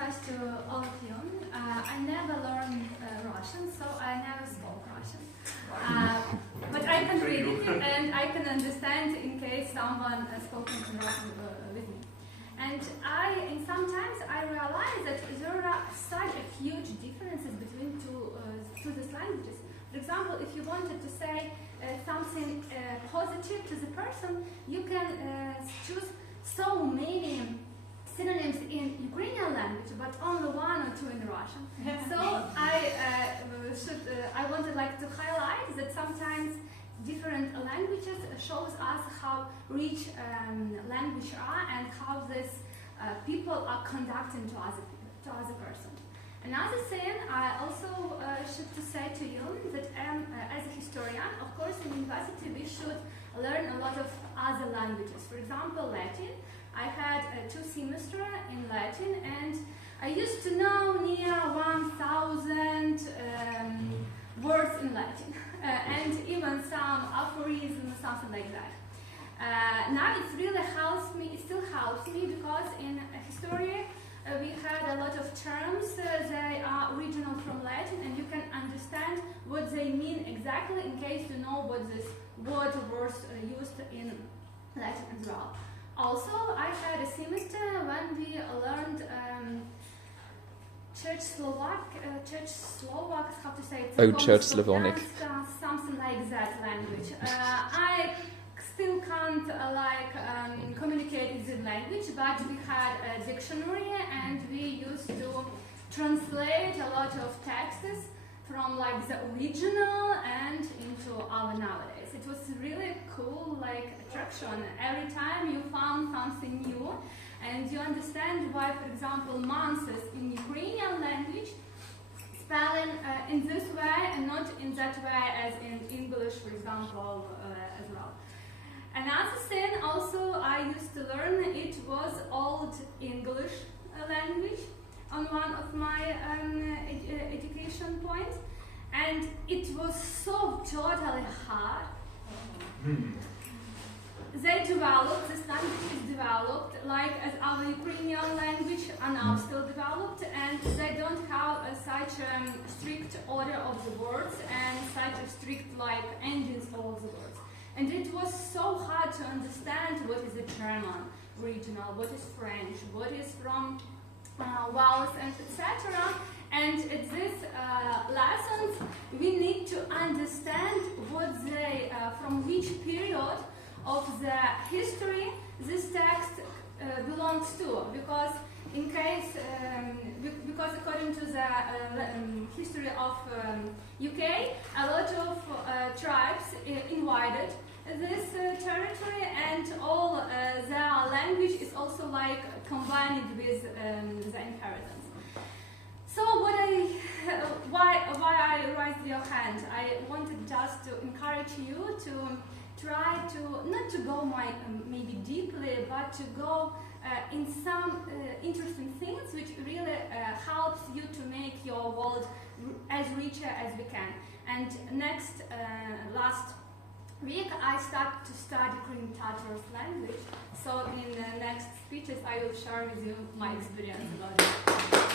confess to all of you, I never learned Russian, so I never spoke Russian. But I can read it and I can understand in case someone has spoken in Russian with me. And sometimes I realize that there are such a huge differences between two these languages. For example, if you wanted to say something positive to the person, you can choose so many synonyms in Ukrainian language, but only one or two in Russian. So I wanted to highlight that sometimes different languages shows us how rich language are and how these people are conducting to other person. Another thing I also should to say to you that as a historian, of course, in university we should learn a lot of other languages. For example, Latin. I had 2 semesters in Latin, and I used to know near 1,000 words in Latin, and even some aphorisms, something like that. Now it really helps me, it still helps me, because in history we had a lot of terms, they are original from Latin, and you can understand what they mean exactly in case you know what this word was used in Latin as well. Also, I had a semester when we learned Church Slovak, how to say it? Old Church Slavonic. Something like that language. I still can't communicate in the language, but we had a dictionary and we used to translate a lot of texts from the original and into our nowadays. It was really cool attraction. Every time you found something new and you understand why, for example, months in Ukrainian language spelling in this way and not in that way as in English, for example, as well. Another thing also I used to learn, it was Old English language on one of my education points, and it was so totally hard. They developed, this language is developed as our Ukrainian language are now still developed, and they don't have such a strict order of the words and such a strict endings of the words. And it was so hard to understand what is the German regional, what is French, what is from vowels, and etc. And at these lessons, we need to understand what they, from which period of the history this text belongs to, because in case, because according to the history of UK, a lot of tribes invaded this territory, and all their language is also combined with the inheritance. So why I raised your hand? I wanted just to encourage you to try to, not to go maybe deeply, but to go in some interesting things which really helps you to make your world as richer as we can. And last week I started to study Krim Tatars language, so in the next speeches I will share with you my experience about it.